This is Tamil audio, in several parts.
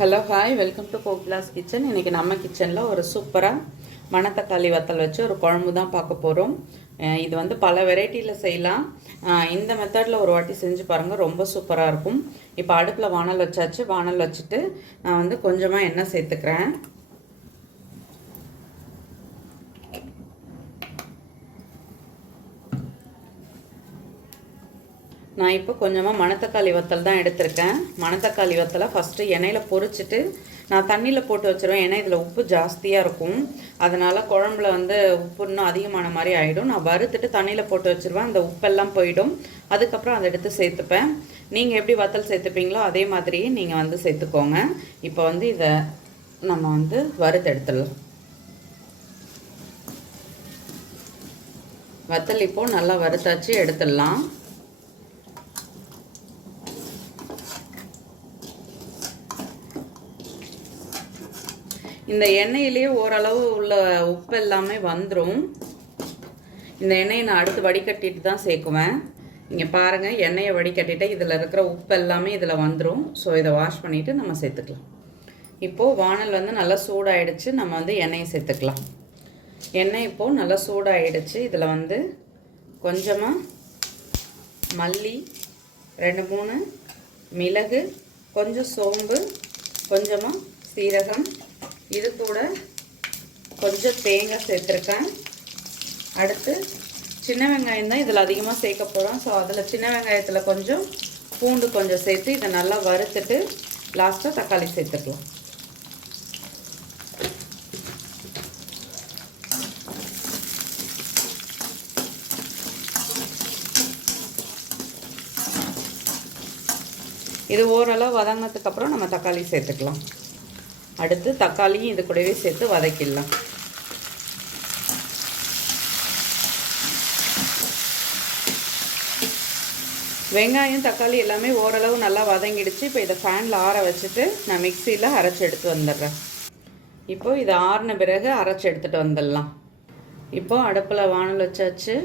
Hello hi, welcome to Kokila's kitchen. இன்றைக்கி நம்ம கிச்சனில் ஒரு சூப்பராக மணத்தக்காளி வத்தல் வச்சு ஒரு குழம்பு தான் பார்க்க போகிறோம். இது வந்து பல வெரைட்டியில் செய்யலாம். இந்த மெத்தடில் ஒரு வாட்டி செஞ்சு பாருங்கள், ரொம்ப சூப்பராக இருக்கும். இப்போ அடுப்பில் வானல் வச்சாச்சு. வானல் வச்சுட்டு நான் வந்து கொஞ்சமாக எண்ணெய் சேர்த்துக்கிறேன். நான் இப்போ கொஞ்சமாக மணத்தக்காளி வத்தல் தான் எடுத்திருக்கேன். மணத்தக்காளி வத்தலை ஃபஸ்ட்டு எண்ணெயில் பொரிச்சிட்டு நான் தண்ணியில் போட்டு வச்சுருவேன். ஏன்னா இதில் உப்பு ஜாஸ்தியாக இருக்கும், அதனால் குழம்புல வந்து உப்பு இன்னும் அதிகமான மாதிரி ஆகிடும். நான் வறுத்துட்டு தண்ணியில் போட்டு வச்சுருவேன், அந்த உப்பெல்லாம் போயிடும். அதுக்கப்புறம் அதை எடுத்து சேர்த்துப்பேன். நீங்கள் எப்படி வத்தல் சேர்த்துப்பீங்களோ அதே மாதிரியே நீங்கள் வந்து சேர்த்துக்கோங்க. இப்போ வந்து இதை நம்ம வந்து வறுத்து எடுத்துடலாம். வத்தல் இப்போது நல்லா வறுத்தாச்சு, எடுத்துடலாம். இந்த எண்ணெயிலே ஓரளவு உள்ள உப்பு எல்லாமே வந்துடும். இந்த எண்ணெயை நான் அடுத்து வடிகட்டிட்டு தான் சேர்க்குவேன். இங்கே பாருங்கள், எண்ணெயை வடிகட்டிட்டு இதில் இருக்கிற உப்பு எல்லாமே இதில் வந்துடும். ஸோ இதை வாஷ் பண்ணிவிட்டு நம்ம சேர்த்துக்கலாம். இப்போது வானல் வந்து நல்லா சூடாகிடுச்சு. நம்ம வந்து எண்ணெயை சேர்த்துக்கலாம். எண்ணெய் இப்போது நல்லா சூடாகிடுச்சு. இதில் வந்து கொஞ்சமாக மல்லி, 2-3 மிளகு, கொஞ்சம் சோம்பு, கொஞ்சமாக சீரகம், இது கூட கொஞ்சம் தேங்காய் சேர்த்துருக்கேன். அடுத்து சின்ன வெங்காயம் தான் இதில் அதிகமாக சேர்க்க போகிறோம். ஸோ அதில் சின்ன வெங்காயத்தில் கொஞ்சம் பூண்டு கொஞ்சம் சேர்த்து இதை நல்லா வறுத்துட்டு லாஸ்ட்டாக தக்காளி சேர்த்துக்கலாம். இது ஓரளவு வதங்கினதுக்கப்புறம் நம்ம தக்காளி சேர்த்துக்கலாம். அடுத்து தக்காளியும் இது கூடவே சேர்த்து வதக்கிடலாம். வெங்காயம் தக்காளி எல்லாமே ஓரளவு நல்லா வதங்கிடுச்சு. இப்போ இதை ஃபேனில் ஆற வச்சுட்டு நான் மிக்சியில் அரைச்சி எடுத்து வந்துடுறேன். இப்போது இதை ஆறின பிறகு அரைச்சி எடுத்துகிட்டு வந்துடலாம். இப்போது அடுப்பில் வானல் வச்சாச்சு.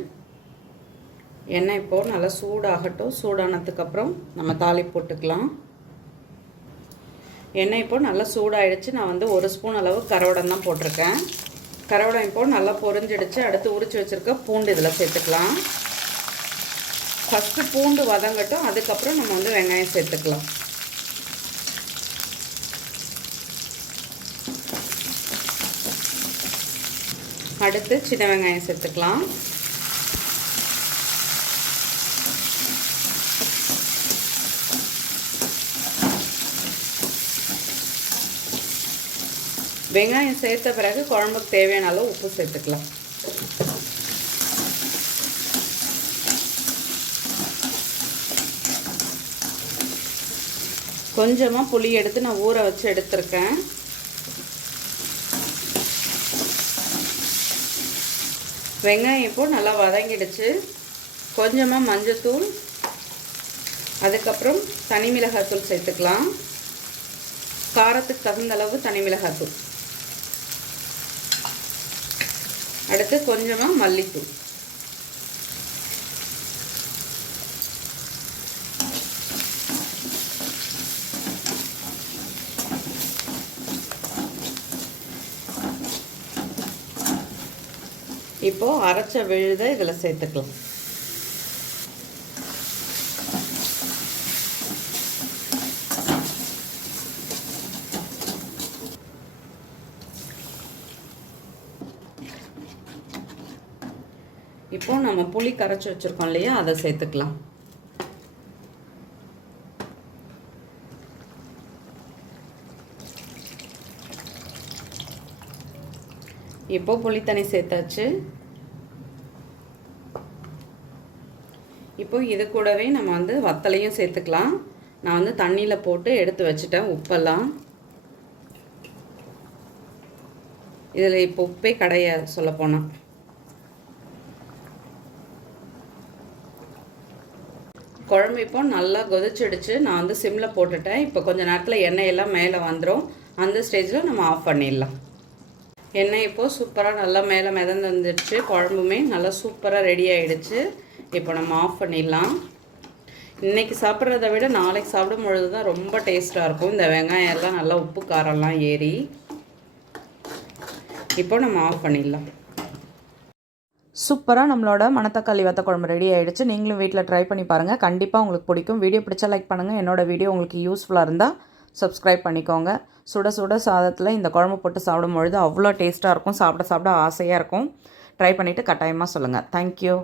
எண்ணெய் இப்போது நல்லா சூடாகட்டும். சூடானதுக்கப்புறம் நம்ம தாளிப்பு போட்டுக்கலாம். எண்ணெய் இப்போது நல்லா சூடாகிடுச்சு. நான் வந்து 1 ஸ்பூன் அளவு கருவேப்பிலை தான் போட்டிருக்கேன். கருவேப்பிலை இப்போது நல்லா பொரிஞ்சிடுச்சு. அடுத்து உரித்து வச்சுருக்க பூண்டு இதில் சேர்த்துக்கலாம். ஃபஸ்ட்டு பூண்டு வதங்கட்டும், அதுக்கப்புறம் நம்ம வந்து வெங்காயம் சேர்த்துக்கலாம். அடுத்து சின்ன வெங்காயம் சேர்த்துக்கலாம். வெங்காயம் சேர்த்த பிறகு குழம்புக்கு தேவையான அளவு உப்பு சேர்த்துக்கலாம். கொஞ்சமாக புளி எடுத்து நான் ஊற வச்சு எடுத்துருக்கேன். வெங்காயம் இப்போ நல்லா வதங்கிடுச்சு. கொஞ்சமாக மஞ்சத்தூள், அதுக்கப்புறம் தனி மிளகாய்த்தூள் சேர்த்துக்கலாம். காரத்துக்கு தகுந்த அளவு தனி மிளகாய்த்தூள். அடுத்து கொஞ்சமாக மல்லித்தூள். இப்போது அரைச்ச விழுதை இதில் சேர்த்துக்கலாம். இப்போ நம்ம புளி கரைச்சி வச்சுருக்கோம் இல்லையா, அதை சேர்த்துக்கலாம். இப்போ புளி தண்ணி சேர்த்தாச்சு. இப்போ இது கூடவே நம்ம வந்து வத்தலையும் சேர்த்துக்கலாம். நான் வந்து தண்ணியில் போட்டு எடுத்து வச்சுட்டேன் உப்பெல்லாம். இதில் இப்போ உப்பே கிடையாது சொல்லப்போனால். குழம்பு இப்போ நல்லா கொதிச்சிடுச்சு. நான் வந்து சிம்மில் போட்டுட்டேன். இப்போ கொஞ்சம் நேரத்தில் எண்ணெயெல்லாம் மேலே வந்துடும். அந்த ஸ்டேஜில் நம்ம ஆஃப் பண்ணிடலாம். எண்ணெய் இப்போது சூப்பராக நல்லா மேலே மிதந்து வந்துடுச்சு. குழம்புமே நல்லா சூப்பராக ரெடி ஆகிடுச்சு. இப்போ நம்ம ஆஃப் பண்ணிடலாம். இன்றைக்கி சாப்பிட்றத விட நாளைக்கு சாப்பிடும் பொழுது தான் ரொம்ப டேஸ்ட்டாக இருக்கும். இந்த வெங்காயம் எல்லாம் நல்லா உப்பு காரம்லாம் ஏறி. இப்போ நம்ம ஆஃப் பண்ணிடலாம். சூப்பராக நம்மளோட மணத்தக்காளி வத்த குழம்பு ரெடி ஆகிடுச்சு. நீங்களும் வீட்டில் ட்ரை பண்ணி பாருங்கள், கண்டிப்பாக உங்களுக்கு பிடிக்கும். வீடியோ பிடிச்சா லைக் பண்ணுங்கள். என்னோடய வீடியோ உங்களுக்கு யூஸ்ஃபுல்லாக இருந்தால் சப்ஸ்கிரைப் பண்ணிக்கோங்க. சுட சுட சாதத்தில் இந்த குழம்பு போட்டு சாப்பிடும் பொழுது அவ்வளோ டேஸ்ட்டாக இருக்கும். சாப்பிட சாப்பிட ஆசையாக இருக்கும். ட்ரை பண்ணிவிட்டு கட்டாயமாக சொல்லுங்கள். தேங்க்யூ.